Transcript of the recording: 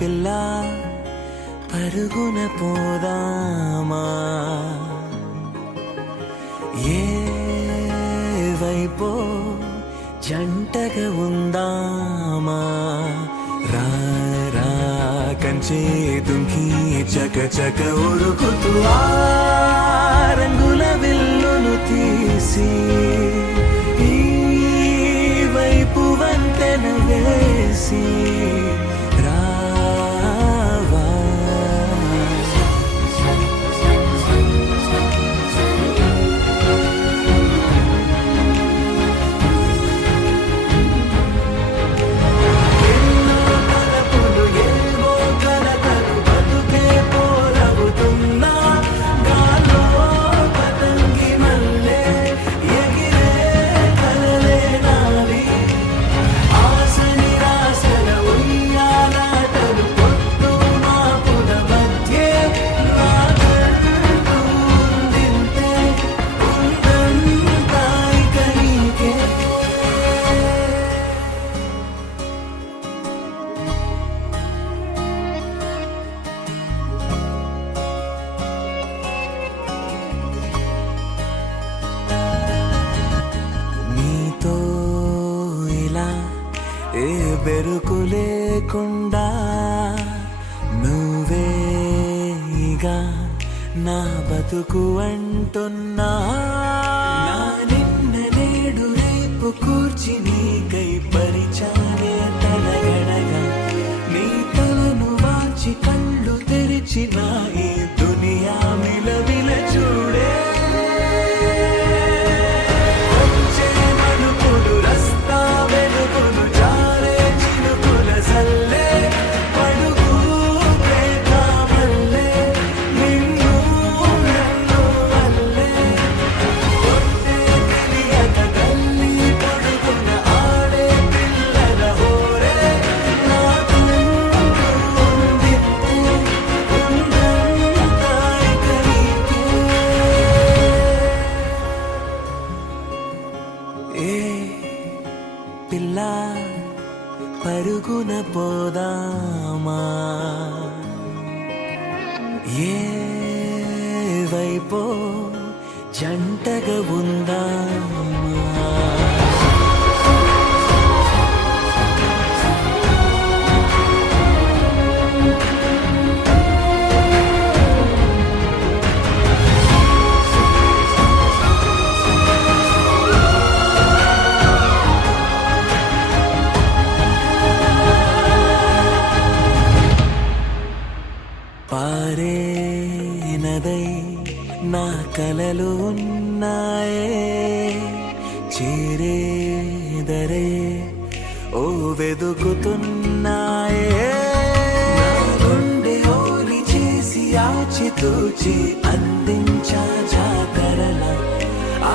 పిల్ల పరుగున పోదామా ఏ వైపో జంటగా ఉందామా రా రా కంచే దుంకి చక చక ఉరుకుతూ ఆ రంగుల విల్లును తీసి ఈ వైపు వంతెన వేసి ఏ బెరుకు లేకుండా నువ్వేగా నా బతుకు అంటున్నా నిన్న నేడు రేపు కూర్చి నీకై పరిచానే తలగడగా నీ తలను వాచి కళ్ళు తెరిచిన ఈ దునియా మిలవిల చూడే పిల్ల పరుగున పోదామా ఏ వైపో జంటగా ఉందామా పారే నదై నా కలలు ఉన్నాయే చేరేదరే ఓ వెదుకుతున్నాయే నా గుండె ఓలి చేసి ఆచితూచి అందించా జాతరల ఆ